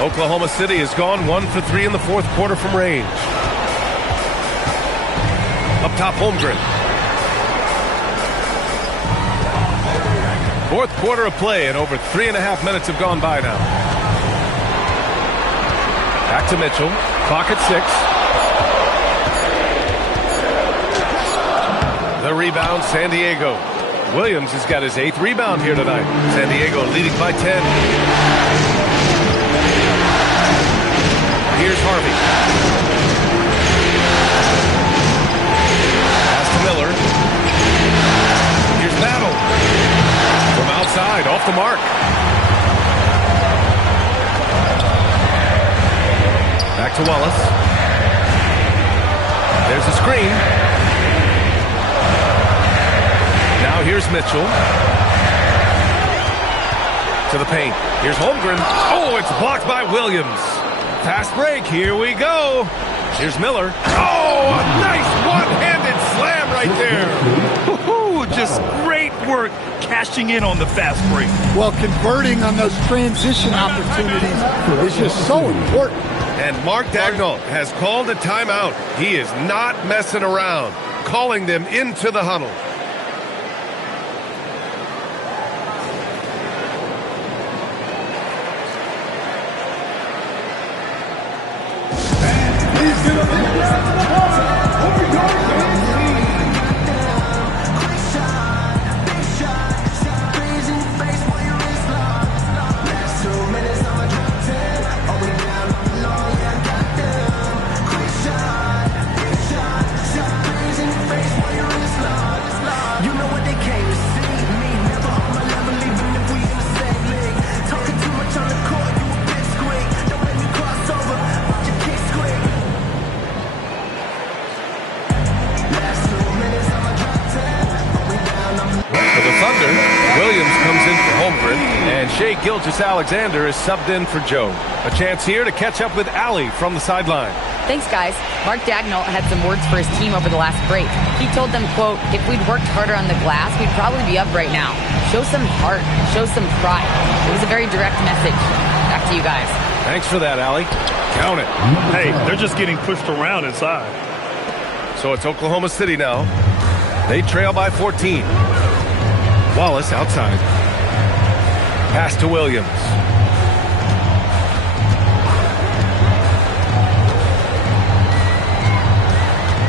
Oklahoma City has gone 1 for 3 in the fourth quarter from range. Up top, Holmgren. Fourth quarter of play, and over 3.5 minutes have gone by now. Back to Mitchell. Clock at 6. The rebound, San Diego. Williams has got his 8th rebound here tonight. San Diego leading by 10. Here's Harvey. Pass to Miller. Here's Battle. From outside, off the mark. Back to Wallace. There's a screen. Now here's Mitchell. To the paint. Here's Holmgren. Oh, it's blocked by Williams. Fast break. Here we go. Here's Miller. Oh, a nice one-handed slam right there. Just great work cashing in on the fast break. Well, converting on those transition opportunities is just so important. And Mark Dagnall has called a timeout. He is not messing around, calling them into the huddle. Alexander is subbed in for Joe. A chance here to catch up with Allie from the sideline. Thanks, guys. Mark Dagnall had some words for his team over the last break. He told them, quote, if we'd worked harder on the glass, we'd probably be up right now. Show some heart. Show some pride. It was a very direct message. Back to you guys. Thanks for that, Allie. Count it. Hey, they're just getting pushed around inside. So it's Oklahoma City now. They trail by 14. Wallace outside. Pass to Williams.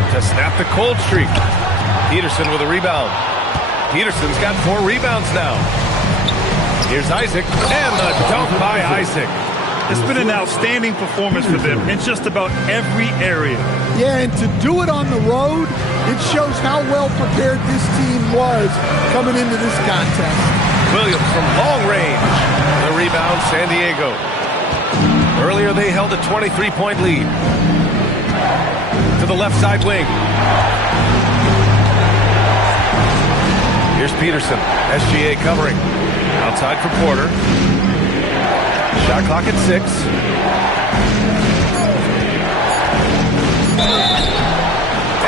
To snap the cold streak. Peterson with a rebound. Peterson's got 4 rebounds now. Here's Isaac. And the dunk by Isaac. It's been an outstanding performance for them in just about every area. Yeah, and to do it on the road, it shows how well prepared this team was coming into this contest. Williams from long range. The rebound, San Diego. Earlier they held a 23-point lead. To to the left side wing. Here's Peterson. SGA covering. Outside for Porter. Shot clock at 6.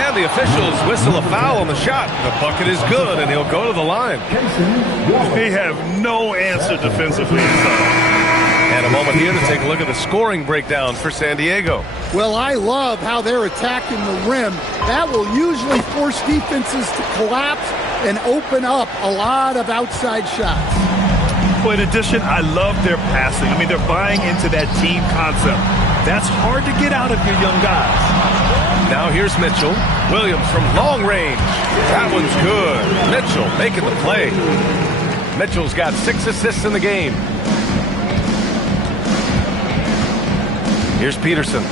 And the officials whistle a foul on the shot. The bucket is good, and he'll go to the line. They have no answer defensively inside. And a moment here to take a look at the scoring breakdown for San Diego. Well, I love how they're attacking the rim. That will usually force defenses to collapse and open up a lot of outside shots. Well, in addition, I love their passing. I mean, they're buying into that team concept. That's hard to get out of your young guys. Now here's Mitchell. Williams from long range. That one's good. Mitchell making the play. Mitchell's got 6 assists in the game. Here's Peterson.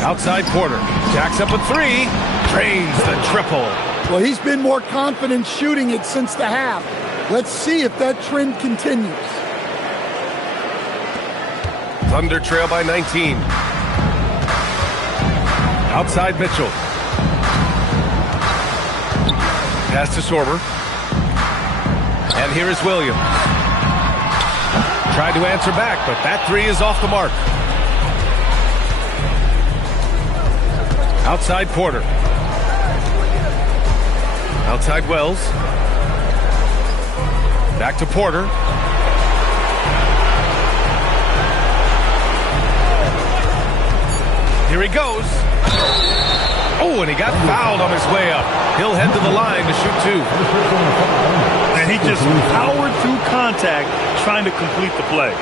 Outside Porter. Jacks up a 3. Drains the triple. Well, he's been more confident shooting it since the half. Let's see if that trend continues. Thunder trail by 19. Outside Mitchell. Pass to Sorber. And here is Williams. Tried to answer back, but that 3 is off the mark. Outside Porter. Outside Wells. Back to Porter. Here he goes. Oh, and he got fouled on his way up. He'll head to the line to shoot 2. And he just powered through contact trying to complete the play.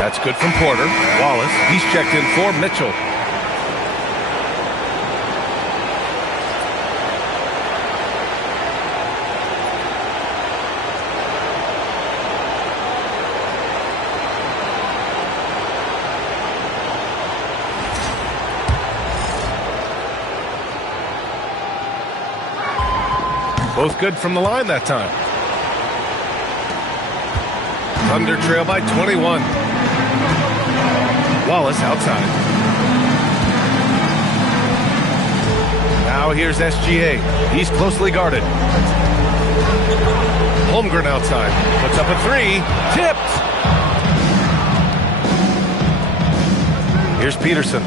That's good from Porter. Wallace, he's checked in for Mitchell. Both good from the line that time. Thunder trail by 21. Wallace outside. Now here's SGA. He's closely guarded. Holmgren outside. Puts up a 3. Tipped. Here's Peterson.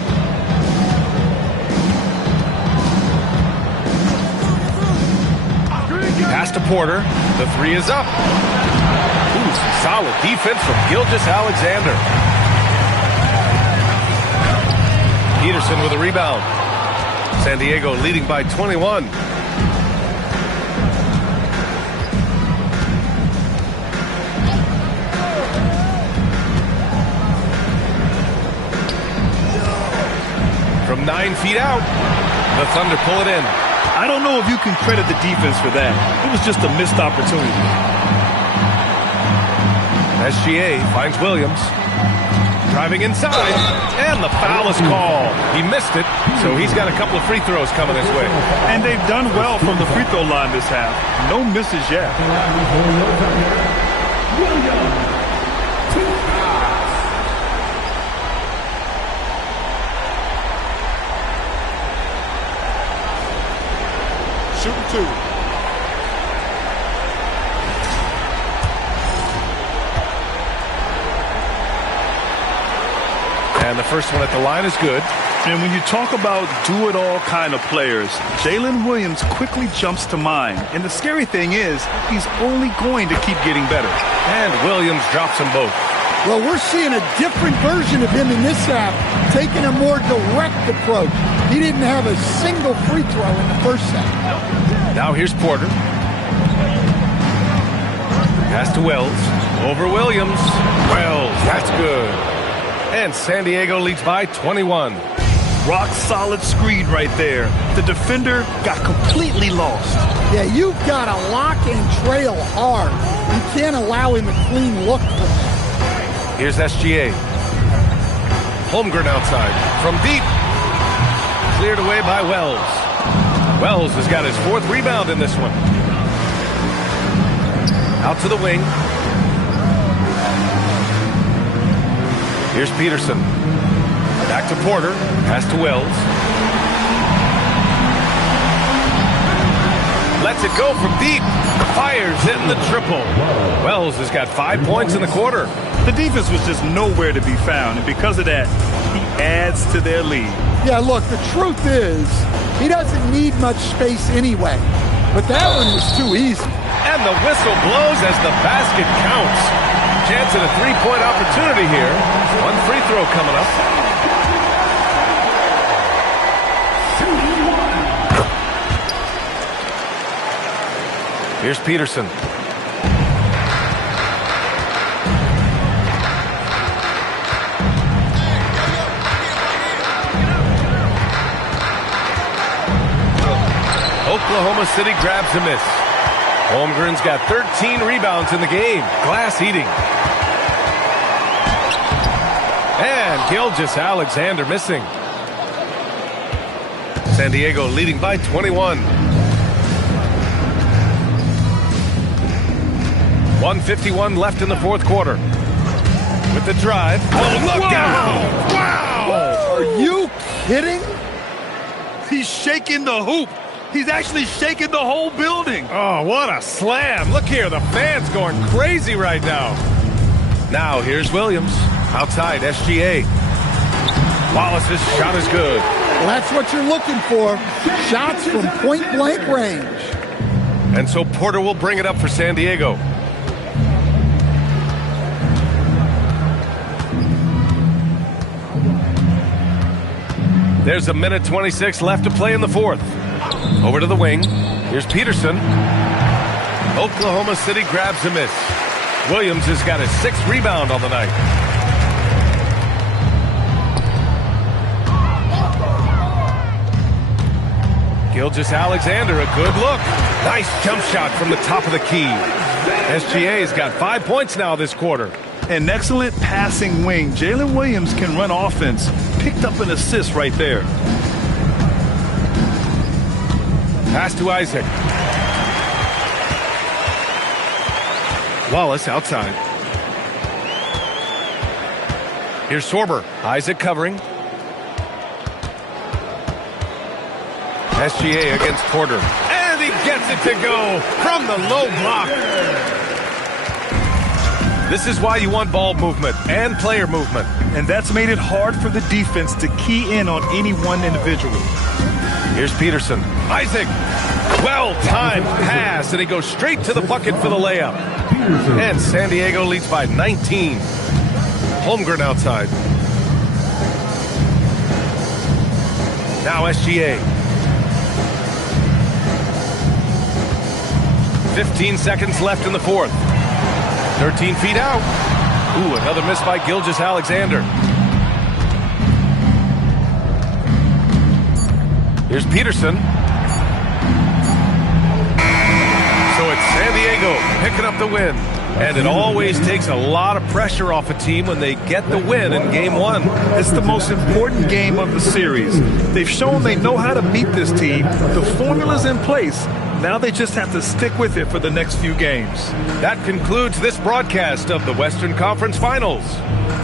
Pass to Porter. The 3 is up. Ooh, some solid defense from Gilgeous-Alexander. Peterson with a rebound. San Diego leading by 21. From 9 feet out, the Thunder pull it in. I don't know if you can credit the defense for that. It was just a missed opportunity. SGA finds Williams. Driving inside, and the foul is called. He missed it, so he's got a couple of free throws coming his way. And they've done well from the free throw line this half. No misses yet. Shooting 2. And the first one at the line is good. And when you talk about do-it-all kind of players, Jalen Williams quickly jumps to mind. And the scary thing is, he's only going to keep getting better. And Williams drops them both. Well, we're seeing a different version of him in this half, taking a more direct approach. He didn't have a single free throw in the first half. Now here's Porter. Pass to Wells. Over Williams. Wells, that's good. And San Diego leads by 21. rock-solid screen right there. The defender got completely lost. Yeah, you've got to lock and trail hard. You can't allow him a clean look from that. Here's SGA. Holmgren outside. From deep. Cleared away by Wells. Wells has got his 4th rebound in this one. Out to the wing. Here's Peterson. Back to Porter. Pass to Wells. Lets it go from deep. Fires hitting the triple. Wells has got 5 points in the quarter. The defense was just nowhere to be found, and because of that, he adds to their lead. Yeah, look, the truth is, he doesn't need much space anyway. But that one was too easy. And the whistle blows as the basket counts. Chance at a 3-point opportunity here. 1 free throw coming up. Here's Peterson. Oklahoma City grabs a miss. Holmgren's got 13 rebounds in the game. Glass eating. And Gilgeous-Alexander missing. San Diego leading by 21. 1:51 left in the 4th quarter. With the drive. Oh, look out! Wow! Are you kidding? He's shaking the hoop. He's actually shaking the whole building. Oh, what a slam. Look here, the fans going crazy right now. Now, here's Williams. Outside, SGA. Wallace's shot is good. Well, that's what you're looking for. Shots from point-blank range. And so Porter will bring it up for San Diego. There's 1:26 left to play in the 4th. Over to the wing. Here's Peterson. Oklahoma City grabs a miss. Williams has got his 6th rebound on the night. Gilgeous-Alexander, a good look. Nice jump shot from the top of the key. SGA's got 5 points now this quarter. An excellent passing wing. Jalen Williams can run offense. Picked up an assist right there. Pass to Isaac. Wallace outside. Here's Sorber. Isaac covering. SGA against Porter. And he gets it to go from the low block. This is why you want ball movement and player movement. And that's made it hard for the defense to key in on any one individual. Here's Peterson. Isaac. Well-timed pass, and he goes straight to the bucket for the layup. And San Diego leads by 19. Holmgren outside. Now SGA. 15 seconds left in the 4th. 13 feet out. Ooh, another miss by Gilgeous-Alexander. Here's Peterson. So it's San Diego picking up the win. And it always takes a lot of pressure off a team when they get the win in Game 1. It's the most important game of the series. They've shown they know how to beat this team. The formula's in place. Now they just have to stick with it for the next few games. That concludes this broadcast of the Western Conference Finals.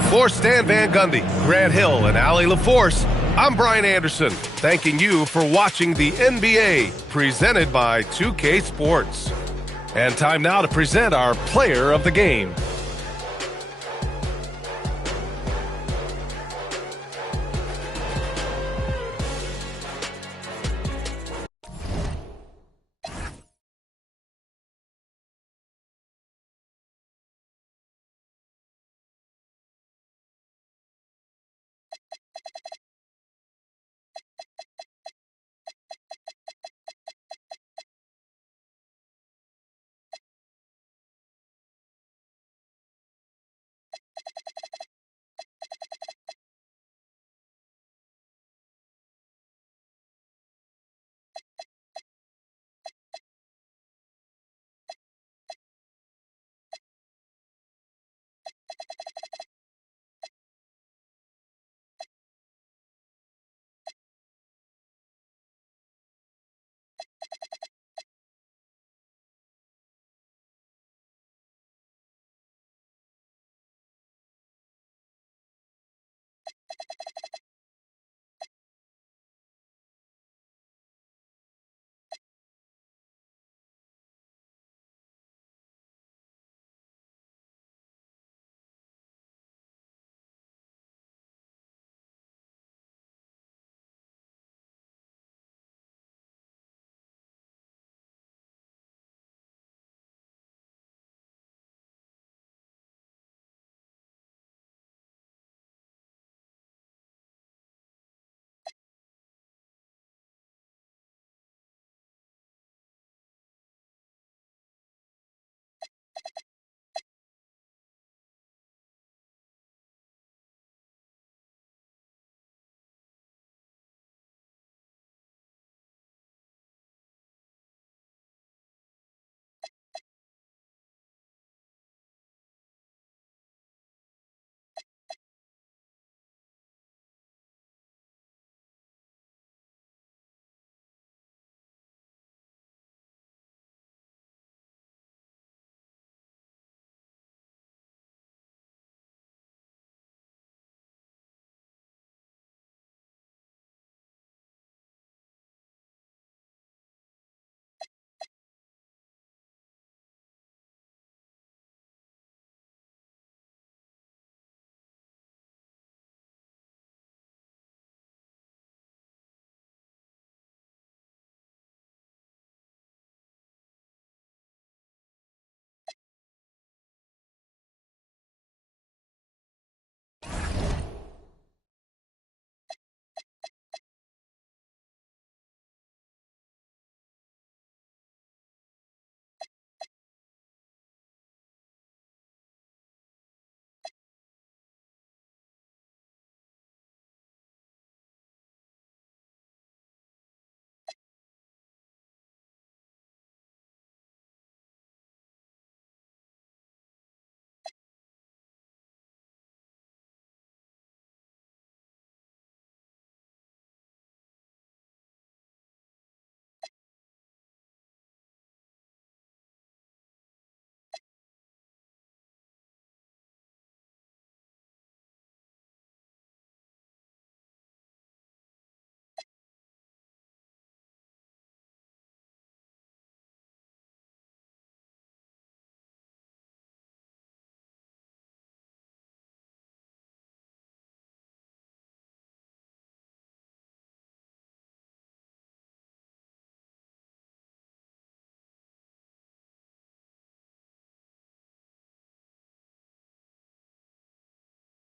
For Stan Van Gundy, Grant Hill, and Allie LaForce, I'm Brian Anderson, thanking you for watching the NBA, presented by 2K Sports. And time now to present our player of the game.